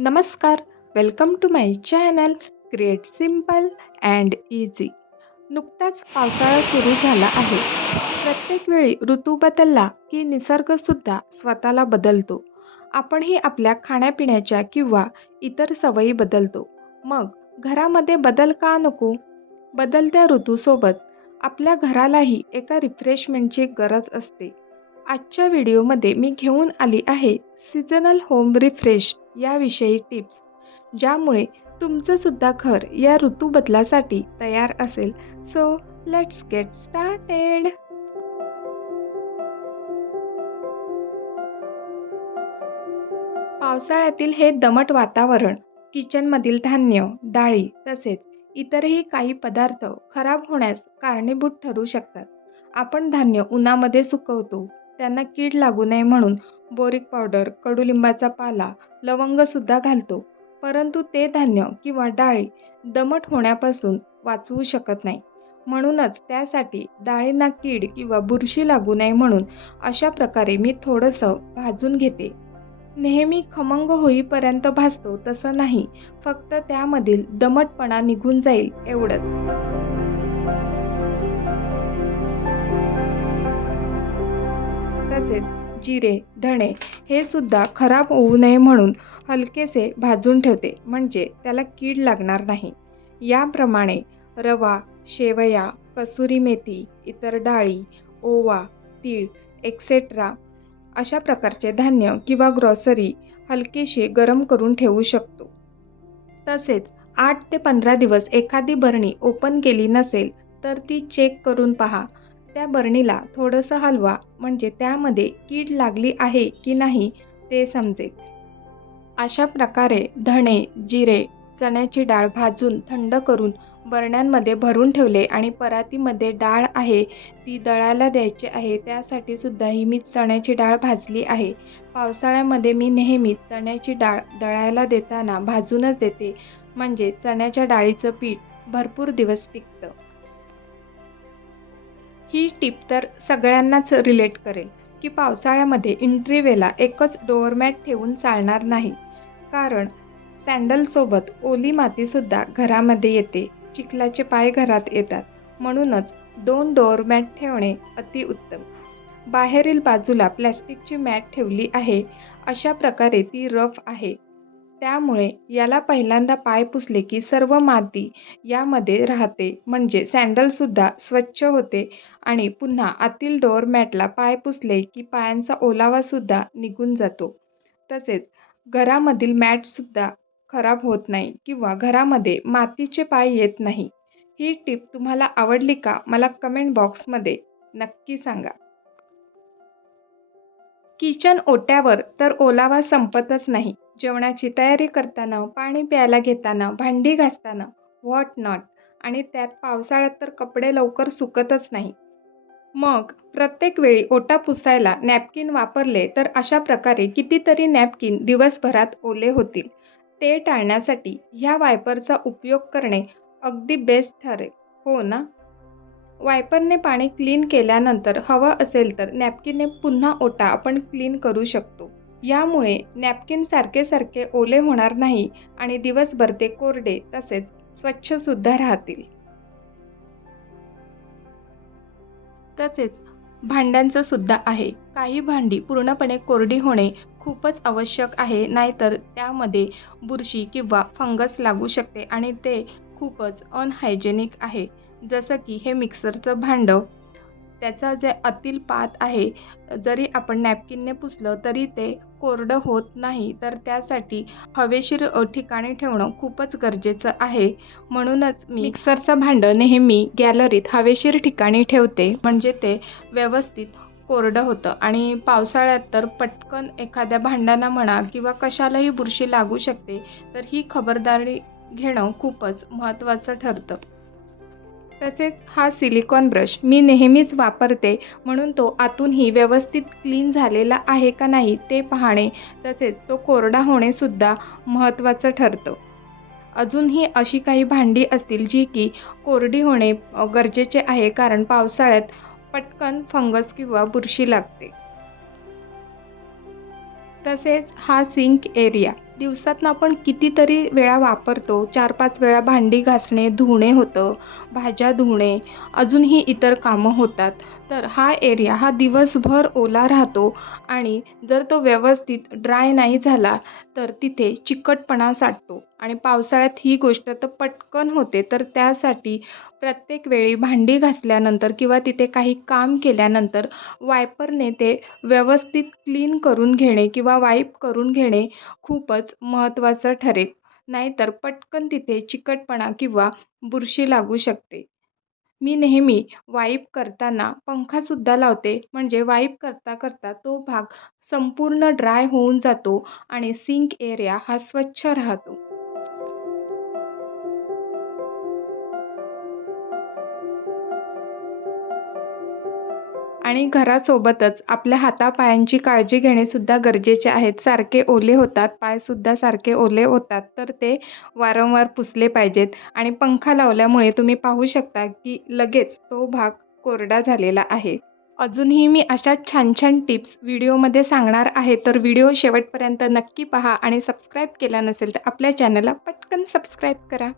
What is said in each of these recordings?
नमस्कार, welcome to my channel create simple and easy. नुकताच पावसाळा सुरू झाला आहे. प्रत्येक वेळी ऋतू बदलला की निसर्गसुद्धा स्वतःला बदलतो. आपणही आपल्या खाण्यापिण्याच्या किंवा इतर सवयी बदलतो. मग घरामध्ये बदल का नको? बदलत्या ऋतूसोबत आपल्या घरालाही एका रिफ्रेशमेंटची गरज असते. आजच्या व्हिडिओमध्ये मी घेऊन आली आहे सीझनल होम रिफ्रेश याविषयी टिप्स, ज्यामुळे तुमचं सुद्धा घर या ऋतू बदलासाठी तयार असेल. So let's get started. पावसाळ्यातील हे दमट वातावरण किचनमधील धान्य, डाळी तसेच इतरही काही पदार्थ खराब होण्यास कारणीभूत ठरू शकतात. आपण धान्य उन्हामध्ये सुकवतो, त्यांना कीड लागू नये म्हणून बोरिक पावडर, कडुलिंबाचा पाला, लवंगसुद्धा घालतो. परंतु ते धान्य किंवा डाळी दमट होण्यापासून वाचवू शकत नाही. म्हणूनच त्यासाठी डाळींना कीड किंवा बुरशी लागू नये म्हणून अशा प्रकारे मी थोडंसं भाजून घेते. नेहमी खमंग होईपर्यंत भाजतो तसं नाही, फक्त त्यामधील दमटपणा निघून जाईल एवढंच. तसेच जिरे, धणे हे सुद्धा खराब होऊ नये म्हणून हलकेसे भाजून ठेवते, म्हणजे त्याला कीड लागणार नाही. याप्रमाणे रवा, शेवया, कसुरी मेथी, इतर डाळी, ओवा, तीळ एक्सेट्रा अशा प्रकारचे धान्य किंवा ग्रॉसरी हलकीशी गरम करून ठेवू शकतो. तसेच 8 ते 15 दिवस एखादी बरणी ओपन केली नसेल तर ती चेक करून पहा. त्या बरणीला थोडंसं हलवा, म्हणजे त्यामध्ये कीड लागली आहे की नाही ते समजेल. अशा प्रकारे धणे, जिरे, चण्याची डाळ भाजून थंड करून बरण्यांमध्ये भरून ठेवले आणि परातीमध्ये डाळ आहे ती दळायला द्यायची आहे. त्यासाठी सुद्धा ही मी चण्याची डाळ भाजली आहे. पावसाळ्यामध्ये मी नेहमी चण्याची डाळ दळायला देताना भाजूनच देते, म्हणजे चण्याच्या डाळीचं पीठ भरपूर दिवस टिकतं. ही टिप तर सगळ्यांनाच रिलेट करेल की पावसाळ्यामध्ये एंट्रीवेला एकच डोअरमॅट ठेवून चालणार नाही, कारण सँडलसोबत ओली मातीसुद्धा घरामध्ये येते, चिखलाचे पाय घरात येतात. म्हणूनच 2 डोअरमॅट ठेवणे अतिउत्तम. बाहेरील बाजूला प्लॅस्टिकची मॅट ठेवली आहे. अशा प्रकारे ती रफ आहे, त्यामुळे याला पहिल्यांदा पाय पुसले की सर्व माती यामध्ये राहते, म्हणजे सँडलसुद्धा स्वच्छ होते आणि पुन्हा आतील डोअरमॅटला पाय पुसले की पायांचा ओलावासुद्धा निघून जातो. तसेच घरामधील मॅटसुद्धा खराब होत नाही किंवा घरामध्ये मातीचे पाय येत नाही. ही टिप तुम्हाला आवडली का? मला कमेंट बॉक्समध्ये नक्की सांगा. किचन ओट्यावर तर ओलावा संपतच नाही. जेवणाची तयारी करताना, पाणी प्यायला घेताना, भांडी घासताना, व्हॉट नॉट. आणि त्यात पावसाळ्यात तर कपडे लवकर सुकतच नाही. मग प्रत्येक वेळी ओटा पुसायला नॅपकिन वापरले तर अशा प्रकारे कितीतरी नॅपकिन दिवसभरात ओले होतील. ते टाळण्यासाठी ह्या वायपरचा उपयोग करणे अगदी बेस्ट ठरेल, हो ना? वायपरने पाणी क्लीन केल्यानंतर हवं असेल तर नॅपकिनने पुन्हा ओटा आपण क्लीन करू शकतो. यामुळे नॅपकिन सारखे सारखे ओले होणार नाही आणि दिवसभर ते कोरडे तसेच स्वच्छसुद्धा राहतील. तसेच भांड्यांचं सुद्धा आहे. काही भांडी पूर्णपणे कोरडी होणे खूपच आवश्यक आहे, नाहीतर त्यामध्ये बुरशी किंवा फंगस लागू शकते आणि ते खूपच अनहायजेनिक आहे. जसं की हे मिक्सरचं भांडं, त्याचा जे आतील पात आहे, जरी आपण नॅपकिनने पुसलं तरी ते कोरडं होत नाही, तर त्यासाठी हवेशीर ठिकाणी ठेवणं खूपच गरजेचं आहे. म्हणूनच मी मिक्सरचं भांडं नेहमी गॅलरीत हवेशीर ठिकाणी ठेवते, म्हणजे ते व्यवस्थित कोरडं होतं. आणि पावसाळ्यात तर पटकन एखाद्या भांड्याला म्हणा किंवा कशालाही बुरशी लागू शकते, तर ही खबरदारी घेणं खूपच महत्त्वाचं ठरतं. तसेच हा सिलिकॉन ब्रश मी नेहमीच वापरते, म्हणून तो आतूनही व्यवस्थित क्लीन झालेला आहे का नाही ते पाहणे, तसेच तो कोरडा होणेसुद्धा महत्त्वाचं ठरतं. अजूनही अशी काही भांडी असतील जी की कोरडी होणे गरजेचे आहे, कारण पावसाळ्यात पटकन फंगस किंवा बुरशी लागते. तसेच हा सिंक एरिया दिवसातनं आपण कितीतरी वेळा वापरतो. 4-5 वेळा भांडी घासणे, धुणे होतं, भाज्या धुणे, अजूनही इतर कामं होतात. तर हा एरिया हा दिवसभर ओला राहतो आणि जर तो व्यवस्थित ड्राय नाही झाला, तर तिथे चिकटपणा साठतो आणि पावसाळ्यात ही गोष्ट तर पटकन होते. तर त्यासाठी प्रत्येक वेळी भांडी घासल्यानंतर किंवा तिथे काही काम केल्यानंतर वायपरने ते व्यवस्थित क्लीन करून घेणे किंवा वाईप करून घेणे खूपच महत्त्वाचं ठरेल. नाहीतर पटकन तिथे चिकटपणा किंवा बुरशी लागू शकते. मी नेहमी वाईप करताना पंखासुद्धा लावते, म्हणजे वाईप करता करता तो भाग संपूर्ण ड्राय होऊन जातो आणि सिंक एरिया हा स्वच्छ राहतो. आणि घरासोबतच आपल्या हातापायांची काळजी घेणेसुद्धा गरजेचे आहेत. सारखे ओले होतात, पायसुद्धा सारखे ओले होतात, तर ते वारंवार पुसले पाहिजेत आणि पंखा लावल्यामुळे तुम्ही पाहू शकता की लगेच तो भाग कोरडा झालेला आहे. अजूनही मी अशा छान-छान टिप्स व्हिडिओमध्ये सांगणार आहे, तर व्हिडिओ शेवटपर्यंत नक्की पहा आणि सबस्क्राईब केला नसेल तर आपल्या चॅनलला पटकन सबस्क्राईब करा.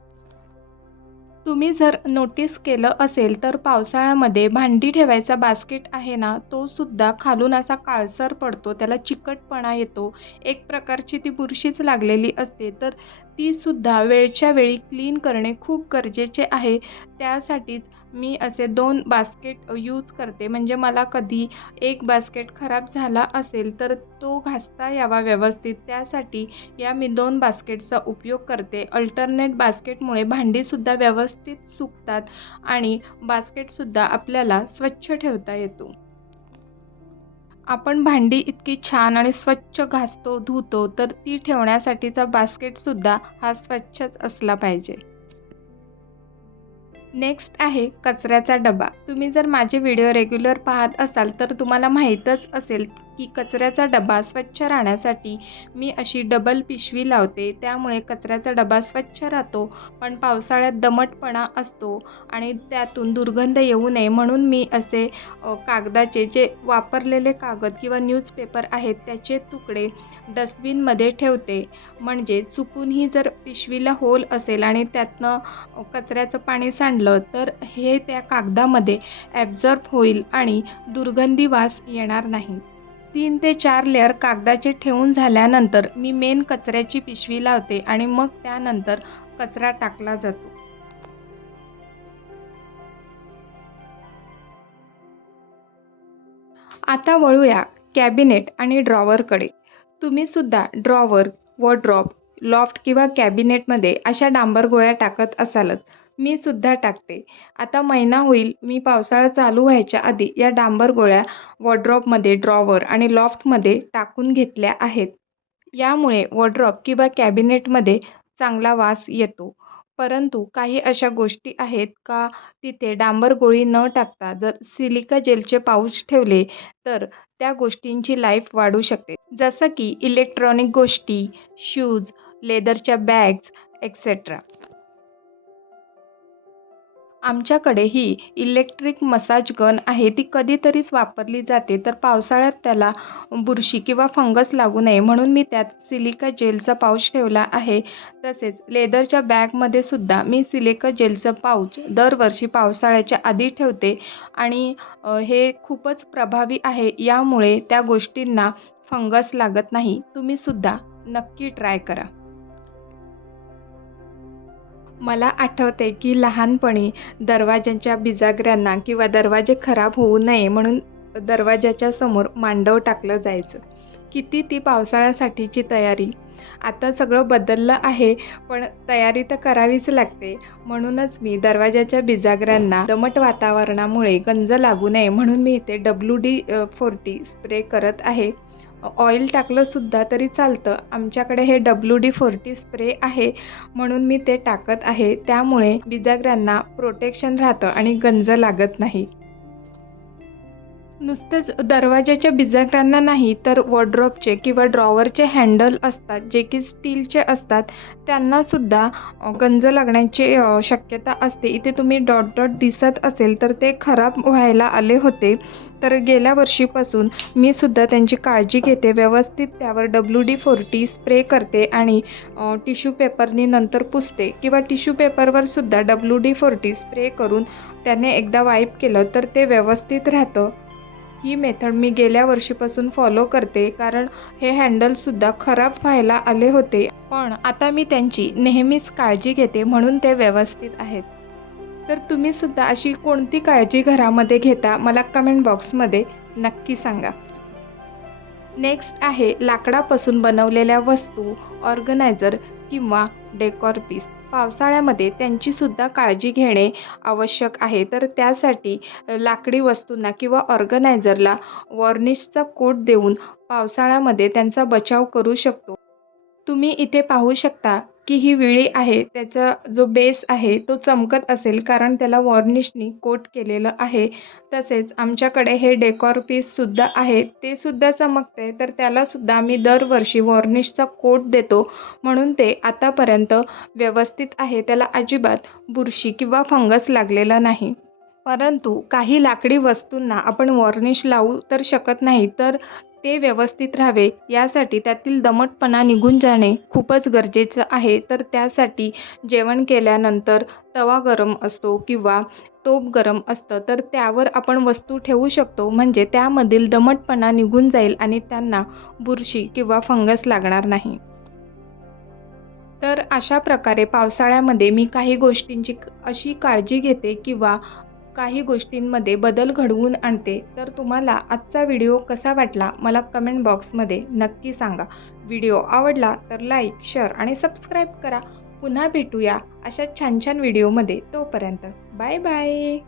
तुम्ही जर नोटीस केलं असेल तर पावसाळ्यामध्ये भांडी ठेवायचा बास्केट आहे ना, तो सुद्धा खालून असा काळसर पडतो, त्याला चिकटपणा येतो. एक प्रकारची ती बुरशीच लागलेली असते. तर ती सुद्धा वेळच्या वेळी क्लीन करणे खूप गरजेचे आहे. त्यासाठीच मी असे 2 बास्केट यूज करते. म्हणजे मला कधी एक बास्केट खराब झाला असेल तर तो घासता यावा व्यवस्थित, त्यासाठी या मी 2 बास्केटचा उपयोग करते. अल्टरनेट बास्केटमुळे भांडीसुद्धा व्यवस्थित सुकतात आणि बास्केटसुद्धा आपल्याला स्वच्छ ठेवता येतो. आपण भांडी इतकी छान आणि स्वच्छ घासतो, धुतो, तर ती ठेवण्यासाठीचा बास्केटसुद्धा हा स्वच्छच असला पाहिजे. नेक्स्ट आहे कचऱ्याचा डबा. तुम्ही जर माझे व्हिडिओ रेग्युलर पाहत असाल तर तुम्हाला माहीतच असेल की कचऱ्याचा डबा स्वच्छ राहण्यासाठी मी अशी डबल पिशवी लावते. त्यामुळे कचऱ्याचा डबा स्वच्छ राहतो, पण पावसाळ्यात दमटपणा असतो आणि त्यातून दुर्गंध येऊ नये म्हणून मी असे कागदाचे जे वापरलेले कागद किंवा न्यूजपेपर आहेत त्याचे तुकडे डस्टबिनमध्ये ठेवते. म्हणजे चुकूनही जर पिशवीला होल असेल आणि त्यातनं कचऱ्याचं पाणी सांडलं तर हे त्या कागदामध्ये ॲब्झॉर्ब होईल आणि दुर्गंधी वास येणार नाही. 3 ते 4 लेयर कागदाचे ठेवून झाल्यानंतर मी मेन कचऱ्याची पिशवी लावते आणि मग त्यानंतर कचरा टाकला जातो. आता वळूया कॅबिनेट आणि ड्रॉवरकडे. तुम्हीसुद्धा ड्रॉवर, वॉर्डरोब, लॉफ्ट किंवा कॅबिनेटमध्ये अशा डांबर गोळ्या टाकत असालच. मी सुद्धा टाकते. आता महिना होईल मी पावसाळा चालू व्हायच्या आधी या डांबर गोळ्या वॉर्डरोबमध्ये, ड्रॉवर आणि लॉफ्टमध्ये टाकून घेतल्या आहेत. यामुळे वॉर्डरोब किंवा कॅबिनेटमध्ये चांगला वास येतो. परंतु काही अशा गोष्टी आहेत का तिथे डांबर गोळी न टाकता जर सिलिका जेलचे पाऊच ठेवले तर त्या गोष्टींची लाईफ वाढू शकते. जसं की इलेक्ट्रॉनिक गोष्टी, शूज, लेदरच्या बॅग्स एक्सेट्रा. आमच्याकडे ही इलेक्ट्रिक मसाज गन आहे. ती कधीतरीच वापरली जाते. तर पावसाळ्यात त्याला बुरशी किंवा फंगस लागू नये म्हणून मी त्यात सिलिका जेलचा पाऊच ठेवला आहे. तसेच लेदरच्या बॅगमध्ये सुद्धा मी सिलिका जेलचं पाऊच दरवर्षी पावसाळ्याच्या आधी ठेवते आणि हे खूपच प्रभावी आहे. यामुळे त्या गोष्टींना फंगस लागत नाही. तुम्हीसुद्धा नक्की ट्राय करा. मला आठवते की लहानपणी दरवाजाच्या बिजागऱ्यांना किंवा दरवाजे खराब होऊ नये म्हणून दरवाजाच्या समोर मांडव टाकलं जायचं. किती ती पावसाळ्यासाठीची तयारी. आता सगळं बदललं आहे, पण तयारी तर करावीच लागते. म्हणूनच मी दरवाजाच्या बिजागऱ्यांना दमट वातावरणामुळे गंज लागू नये म्हणून मी इथे WD-40 स्प्रे करत आहे. ऑइल टाकलंसुद्धा तरी चालतं. आमच्याकडे हे WD-40 स्प्रे आहे म्हणून मी ते टाकत आहे. त्यामुळे बिजागऱ्यांना प्रोटेक्शन राहतं आणि गंज लागत नाही. नुसतेच दरवाजाच्या बिजागऱ्यांना नाही तर वॉर्डरोबचे किंवा ड्रॉवरचे हँडल असतात जे की स्टीलचे असतात, त्यांनासुद्धा गंज लागण्याची शक्यता असते. इथे तुम्ही डॉट डॉट दिसत असेल तर ते खराब व्हायला आले होते. तर गेल्या वर्षीपासून मी सुद्धा त्यांची काळजी घेते. व्यवस्थित त्यावर WD-40 स्प्रे करते आणि टिश्यू पेपरनी नंतर पुसते किंवा टिश्यू पेपरवर सुद्धा WD-40 स्प्रे करून त्याने एकदा वाईप केलं तर ते व्यवस्थित राहतं. ही मेथड मी गेल्या वर्षीपासून फॉलो करते, कारण हे हँडलसुद्धा खराब व्हायला आले होते. पण आता मी त्यांची नेहमीच काळजी घेते म्हणून ते व्यवस्थित आहेत. तर तुम्ही सुद्धा अशी कोणती काळजी घरामध्ये घेता मला कमेंट बॉक्समध्ये नक्की सांगा. नेक्स्ट आहे लाकडापासून बनवलेल्या वस्तू, ऑर्गनायझर किंवा डेकॉर पीस. पावसाळ्यामध्ये त्यांचीसुद्धा काळजी घेणे आवश्यक आहे. तर त्यासाठी लाकडी वस्तूंना किंवा ऑर्गनायझरला वॉर्निशचा कोट देऊन पावसाळ्यामध्ये त्यांचा बचाव करू शकतो. तुम्ही इथे पाहू शकता की ही विळी आहे, त्याचा जो बेस आहे तो चमकत असेल कारण त्याला वॉर्निशनी कोट केलेलं आहे. तसेच आमच्याकडे हे डेकॉर पीससुद्धा आहे, ते सुद्धा चमकते. तर त्यालासुद्धा आम्ही दरवर्षी वॉर्निशचा कोट देतो म्हणून ते आतापर्यंत व्यवस्थित आहे. त्याला अजिबात बुरशी किंवा फंगस लागलेला नाही. परंतु काही लाकडी वस्तूंना आपण वॉर्निश लावू तर शकत नाही. तर ते व्यवस्थित राहावे यासाठी त्यातील दमटपणा निघून जाणे खूपच गरजेचं आहे. तर त्यासाठी जेवण केल्यानंतर तवा गरम असतो किंवा टोप गरम असतं, तर त्यावर आपण वस्तू ठेवू शकतो. म्हणजे त्यामधील दमटपणा निघून जाईल आणि त्यांना बुरशी किंवा फंगस लागणार नाही. तर अशा प्रकारे पावसाळ्यामध्ये मी काही गोष्टींची अशी काळजी घेते किंवा काही गोष्टींमध्ये बदल घडवून आणते. तर तुम्हाला आजचा व्हिडिओ कसा वाटला मला कमेंट बॉक्समध्ये नक्की सांगा. व्हिडिओ आवडला तर लाईक, शेअर आणि सबस्क्राईब करा. पुन्हा भेटूया अशा छान छान व्हिडिओमध्ये. तोपर्यंत बाय बाय.